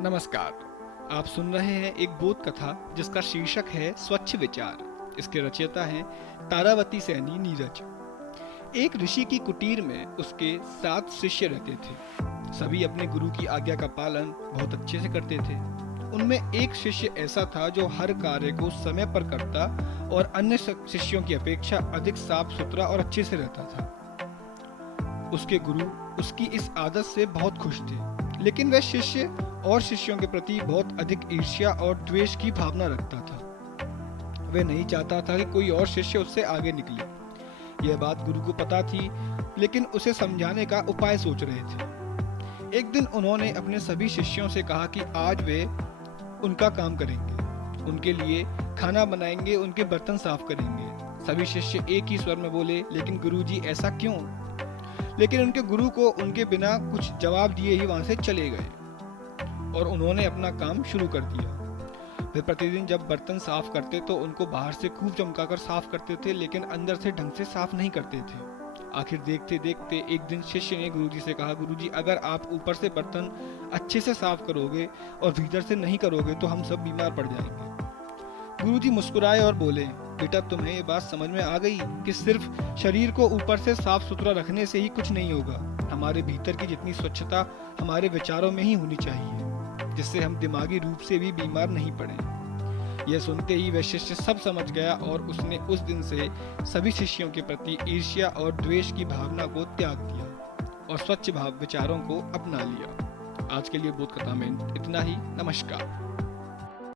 नमस्कार। आप सुन रहे हैं एक बोध कथा जिसका शीर्षक है स्वच्छ विचार। इसके रचयिता हैं तारावती सैनी नीरज। एक ऋषि की कुटीर में उसके 7 शिष्य रहते थे। सभी अपने गुरु की आज्ञा का पालन बहुत अच्छे से करते थे। उनमें एक शिष्य ऐसा था जो हर कार्य को समय पर करता और अन्य शिष्यों की अपेक्षा अधिक साफ सुथरा और अच्छे से रहता था। उसके गुरु उसकी इस आदत से बहुत खुश थे, लेकिन वह शिष्य और शिष्यों के प्रति बहुत अधिक ईर्ष्या और द्वेष की भावना रखता था। वह नहीं चाहता था कि कोई और शिष्य उससे आगे निकले। यह बात गुरु को पता थी, लेकिन उसे समझाने का उपाय सोच रहे थे। एक दिन उन्होंने अपने सभी शिष्यों से कहा कि आज वे उनका काम करेंगे, उनके लिए खाना बनाएंगे, उनके बर्तन साफ करेंगे। सभी शिष्य एक ही स्वर में बोले, लेकिन गुरुजी ऐसा क्यों? लेकिन उनके गुरु को उनके बिना कुछ जवाब दिए ही वहां से चले गए और उन्होंने अपना काम शुरू कर दिया। वे प्रतिदिन जब बर्तन साफ करते तो उनको बाहर से खूब चमकाकर साफ करते थे, लेकिन अंदर से ढंग से साफ नहीं करते थे। आखिर देखते देखते एक दिन शिष्य ने गुरुजी से कहा, गुरुजी अगर आप ऊपर से बर्तन अच्छे से साफ करोगे और भीतर से नहीं करोगे तो हम सब बीमार पड़ जाएंगे। गुरुजी मुस्कुराए और बोले, बेटा तुम्हें ये बात समझ में आ गई कि सिर्फ शरीर को ऊपर से साफ सुथरा रखने से ही कुछ नहीं होगा। हमारे भीतर की जितनी स्वच्छता हमारे विचारों में ही होनी चाहिए, जिससे हम दिमागी रूप से भी बीमार नहीं पड़े। यह सुनते ही वह शिष्य सब समझ गया और उसने उस दिन से सभी शिष्यों के प्रति ईर्ष्या और द्वेष की भावना को त्याग दिया और स्वच्छ भाव विचारों को अपना लिया। आज के लिए बोध कथा में इतना ही। नमस्कार।